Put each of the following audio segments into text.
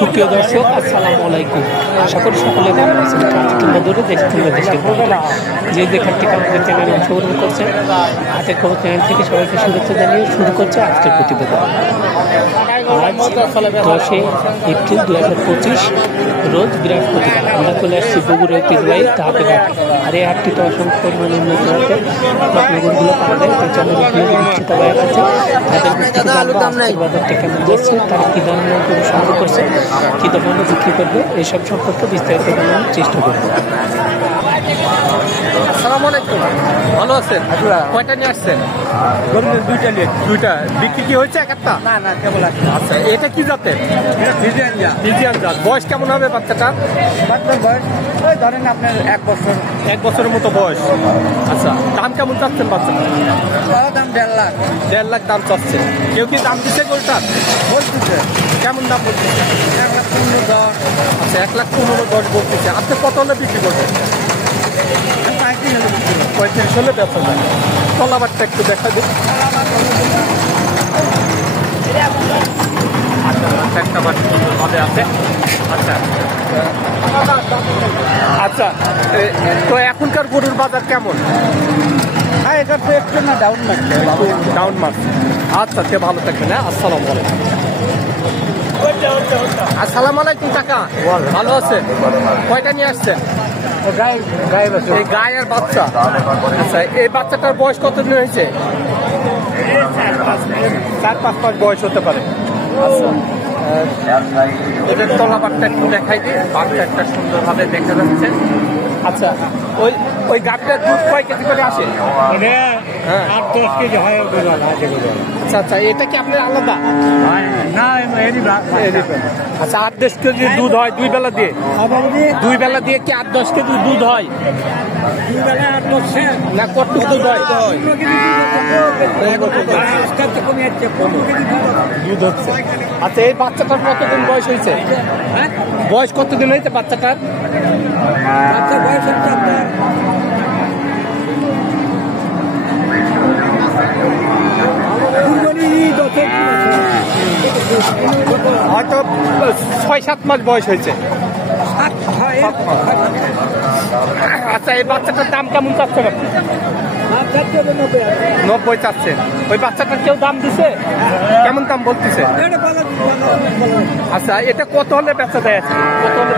সুপ্রিয় দর্শক, আসসালামু আলাইকুম। আশা করি সকলে ভালো আছেন। কিংবা দূরে দেশ কিংবা দেশের বাইরে যে যেখান থেকে আমাদের চ্যানেলে অংশগ্রহণ করছেন, হাতের খবর চ্যানেল থেকে সবাইকে শুভেচ্ছা জানিয়ে শুরু করছে আজকের প্রতিবেদন। আজ 10 এপ্রিল 2025 রোজ বৃহস্পতিবার। আমরা চলে আসছি বগুড়া ঐতিহ্যবাহী ধাপে ঘাটে। আর এই হাটটিতে অসংখ্য পরিমাণে উন্নত হাটের রত্নগুলো পাওয়া যায়। তাই চ্যানেলে নিশ্চিত হয়ে আছে তাদের থেকে জানবো আজকের বাজারটা কেমন যাচ্ছে, তারা কী ধরনের গরু সংগ্রহ করছে, কী ধরনের বিক্রি করবে, এইসব সম্পর্কে বিস্তারিত জানানোর চেষ্টা করবো। আসসালামু আলাইকুম, ভালো আছেন? কয়টা নিয়ে আসছেন? দুইটা বিক্রি কি হয়েছে? এক একটা না কেবল আছে। আচ্ছা, এটা কি জাতের? ফিজিয়ান জাত। বয়স কেমন হবে বাচ্চাটা? বয়স ওই ধরেন আপনার 1 বছর। 1 বছরের মতো বয়স। আচ্ছা, দাম কেমন চাচ্ছেন বাচ্চাটা? দাম 1.5 লাখ। 1.5 লাখ দাম চাচ্ছে। কেউ কি দাম দিচ্ছে গরুটার? বলতেছে কেমন দাম বলতেছে? 1,15,10,000। আচ্ছা, 1,15,10,000 বলতেছে। আপনি কত হলে বিক্রি করবেন? 35 হলে ব্যবসা যায়। তলাবারটা একটু দেখা দিন। একটা বার সুন্দরভাবে আছে। আচ্ছা আচ্ছা, তো এখনকার গরুর বাজার কেমন? হ্যাঁ, এটা তো একটু না ডাউন মারছে। Down March. আচ্ছা, সে ভালো থাকবেন। হ্যাঁ, আসসালামু আলাইকুম। আসসালামু আলাইকুম কাকা, ভালো আছেন? কয়টা নিয়ে আসছেন? এই গাই আর বাচ্চা। আচ্ছা, এই বাচ্চাটার বয়স কতদিন হয়েছে? 4-5 মাস বয়স হতে পারে। আচ্ছা, এদের তলাবারটা একটু দেখাই দিই। বাচ্চা একটা সুন্দরভাবে দেখা যাচ্ছে। আচ্ছা, ওই গাছটার দুধ কয় কেজি করে আসে? হ্যাঁ, 8-10 কেজি হয়। আচ্ছা আচ্ছা, এটা কি আপনার আলাদা? না, আচ্ছা, 8-10 কেজি দুধ হয় দুই বেলা দিয়ে? দুই বেলা দিয়ে কি 8-10 কেজি দুধ হয়? না, কতটুকু দুধ হয়? দুধ হচ্ছে। আচ্ছা, এই বাচ্চাটার কতদিন বয়স হয়েছে? বয়স কতদিন হয়েছে বাচ্চাটার? বয়স হচ্ছে আপনার হয়তো 6-7 মাস বয়স হয়েছে। আচ্ছা, এই বাচ্চাটার দাম কেমন চাচ্ছেন আপনি? 90 চাচ্ছেন। ওই বাচ্চাটার কেউ দাম দিছে? কেমন দাম বলতেছে? আচ্ছা, এটা কত হলে বেচা দেয়? আছে কত হলে?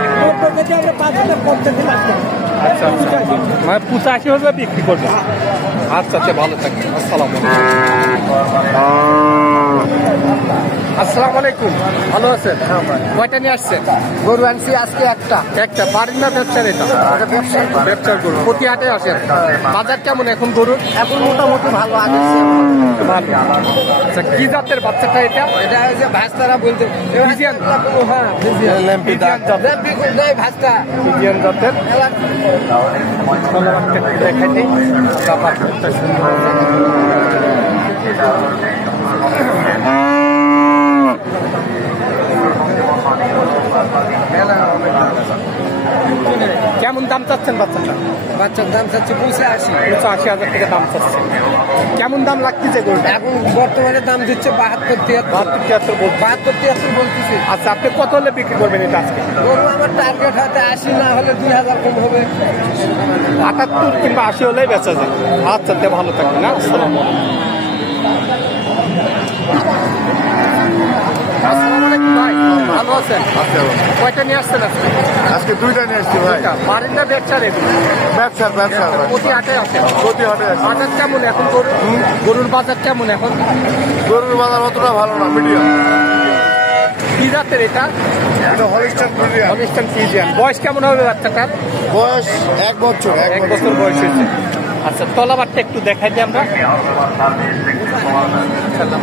আচ্ছা আচ্ছা, মানে 85 হলে বিক্রি করবে। আচ্ছা আচ্ছা, ভালো থাকবেন। আসসালামু আলাইকুম। ভালো আছেন? কয়টা নিয়ে আসছেন? গরু আনছি আজকে একটা। বাড়ির না ব্যবসার? এটা ব্যবসার গরু। প্রতি হাটে আসেন। বাজার কেমন এখন গরুর? এখন মোটামুটি ভালো আছে। ভালো। আচ্ছা, কি জাতের বাচ্চাটা এটা? এটা হচ্ছে ভাস্তারা বলতে। ফিজিয়ান? হ্যাঁ, ফিজিয়ান জাতের। ভাস্তা ফিজিয়ান জাতের। দেখাই দিই। ব্যাপারটা সুন্দর। কেমন দাম চাচ্ছেন বাচ্চাটা? বাচ্চার দাম চাচ্ছে 85,000। 85,000 টাকা দাম চাচ্ছে। কেমন দাম লাগতেছে গরুটা? এখন বর্তমানে দাম দিচ্ছে 72-73 বলতেছে। আচ্ছা, আপনি কত হলে বিক্রি করবেন এটা আজকে? গরু আমার টার্গেট হয়তো 80, না হলে 2,000 কম হবে। 78 কিংবা 80 হলেই বেচা যায়। আচ্ছা, তে ভালো থাকবেন। না, আসসালামু আলাইকুম ভাই, ভালো আছেন? কয়টা নিয়ে আসছেন আজকে? আজকে 2টা নিয়ে আসছি ভাই। বাড়ির না ব্যবসার? ব্যবসা ভাই। প্রতি হাটে আছে? প্রতি হাটে আছে। বাজার কেমন এখন গরুর বাজার কেমন এখন? গরুর বাজার অতটা ভালো না, মিডিয়াম। কি জাতের এটা? এটা হলিস্টার মিডিয়াম। Holstein Friesian. বয়স কেমন হবে বাচ্চাটার? বয়স 1 বছর। 1 বছর বয়স হয়েছে। আচ্ছা, তলাবারটা একটু দেখাই দিই আমরা।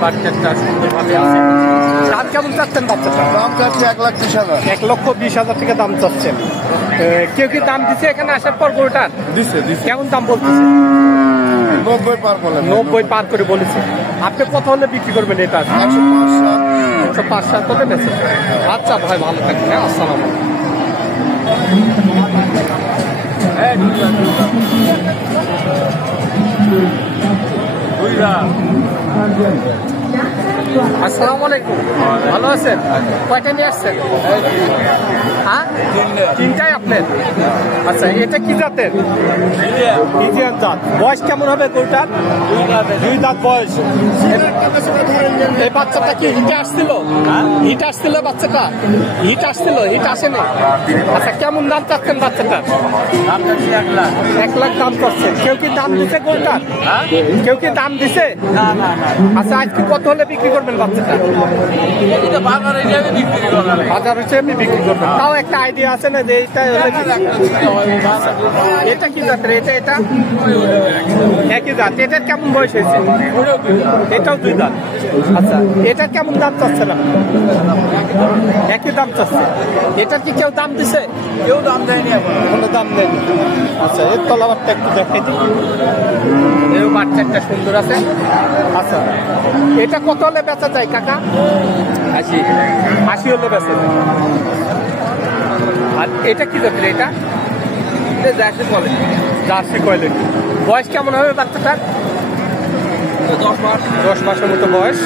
বাচ্চাটা সুন্দরভাবে আছে। দাম কেমন চাচ্ছেন বাচ্চাটা? দাম চাচ্ছি 1,30,000। 1,20,000 টাকা দাম চাচ্ছেন। কেউ কি দাম দিচ্ছে এখানে আসার পর গরুটার? দিছে। কেমন দাম বলতেছে? 90 পার বলেন। 90 পার করে বলেছে। আপনি কত হলে বিক্রি করবেন এটা? 105-107 কত নেছে? আচ্ছা ভাই, ভালো থাকবেন। হ্যাঁ, আসসালামু আলাইকুম। আসসালামু আলাইকুম, ভালো আছেন? কয়টা নিয়ে আসছেন? হ্যাঁ, তিনটাই আপনার। আচ্ছা, এটা কি জাতের? ইন্ডিয়ান জাত। বয়স কেমন হবে গরুটার? 2 দাঁত বয়স। এই বাচ্চাটা কি হিটে আসছিল? হিট আসছিল বাচ্চাটা? হিট আসছিল, হিট আসেনি? আচ্ছা, কেমন দাম চাচ্ছেন বাচ্চাটার? 1 লাখ দাম চাচ্ছে। কেউ কি দাম দিছে গরুটার? কেউ কি দাম দিছে? আচ্ছা, আজকে কত হলে বিক্রি করবেন বাচ্চাটা? বাজার হচ্ছে এমনি বিক্রি করবেন। তাও একটা আইডিয়া আছে না যে এইটা হলে এটা কি জাতের? এটা এটা একই জাত। এটার কেমন বয়স হয়েছে? এটাও 2 দাঁত। আচ্ছা, এটা কেমন দাম চাচ্ছে না? একই দাম চাচ্ছে। এটার কি কেউ দাম দিছে? কেউ দাম দেয়নি, এখন কোনো দাম দেয়নি। আচ্ছা, এর তলাবারটা একটু দেখাই দিই। এর বাচ্চাটা সুন্দর আছে। আচ্ছা, এটা কত হলে বেচা যায় কাকা? 80 হলে বেচা যায়। আর এটা কি জাতের? এটা জার্সি কোয়ালিটি। Jersey quality. বয়স কেমন হবে বাচ্চাটার? 10 মাসের মতো বয়স।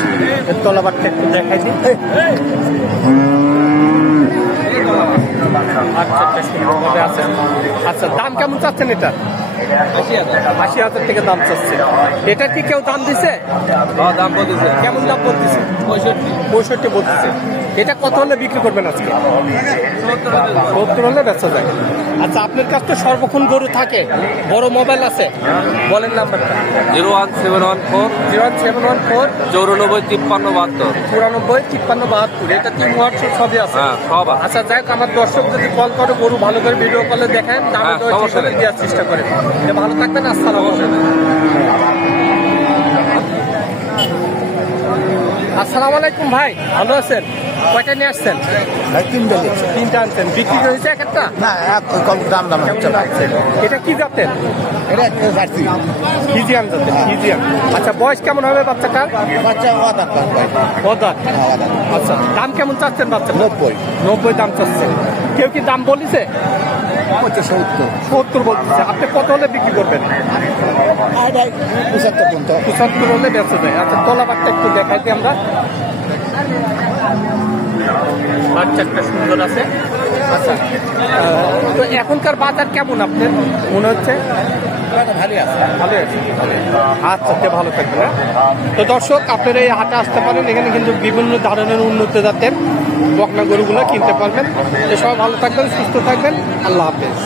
এর তলাবারটা একটু দেখাই দিই। আচ্ছা, দাম কেমন চাচ্ছেন এটা? 80,000 থেকে দাম চাচ্ছে। এটা কি কেউ দাম দিছে? দাম বলতেছে। কেমন দাম বলতেছে? 65 বলতেছে। এটা কত হলে বিক্রি করবেন আজকে? 70 হলে বেচা যায়। আচ্ছা, আপনার কাছে তো সর্বক্ষণ গরু থাকে, বড় মোবাইল আছে, বলেন নাম্বারটা। 01714 01714 94 53 72। 94 53 72। এটা 3 হোয়াটসঅ্যাপ সবই আছে। হ্যাঁ, সব আছে। আচ্ছা, যাই হোক, আমার দর্শক যদি কল করে গরু ভালো করে ভিডিও কলে দেখেন, দামে হ্যাঁ, দরে সমস্যা নেই। দেওয়ার চেষ্টা করেন। ভালো থাকবেন। আসসালামু আলাইকুম। আসসালামু আলাইকুম ভাই, ভালো আছেন? কয়টা নিয়ে আসছেন? তিনটা আনছেন। বিক্রি হয়েছে এক একটা? না কম দাম দাম কেমন লাগছে? এটা কি জাতের? এটা জার্সি ফিজিয়ান জাতের। ফিজিয়ান। আচ্ছা, বয়স কেমন হবে বাচ্চাটার? বাচ্চা বদার। আচ্ছা, দাম কেমন চাচ্ছেন বাচ্চা? 90 দাম চাচ্ছেন। কেউ কি দাম বলিছে? 70 বলতেছে। আপনি কত হলে বিক্রি করবেন? 75 হলে বেঁচে যায়। আচ্ছা, তলাবারটা একটু দেখাইতে আমরা। বাচ্চাটা সুন্দর আছে। আচ্ছা, তো এখনকার বাজার কেমন আপনার মনে হচ্ছে? ভালো আছে। আচ্ছা, ভালো থাকবে। তো দর্শক, আপনারা এই হাটে আসতে পারেন। এখানে কিন্তু বিভিন্ন ধরনের উন্নত জাতের বকনা গরুগুলো কিনতে পারবেন। তো সবাই ভালো থাকবেন, সুস্থ থাকবেন। আল্লাহ হাফেজ।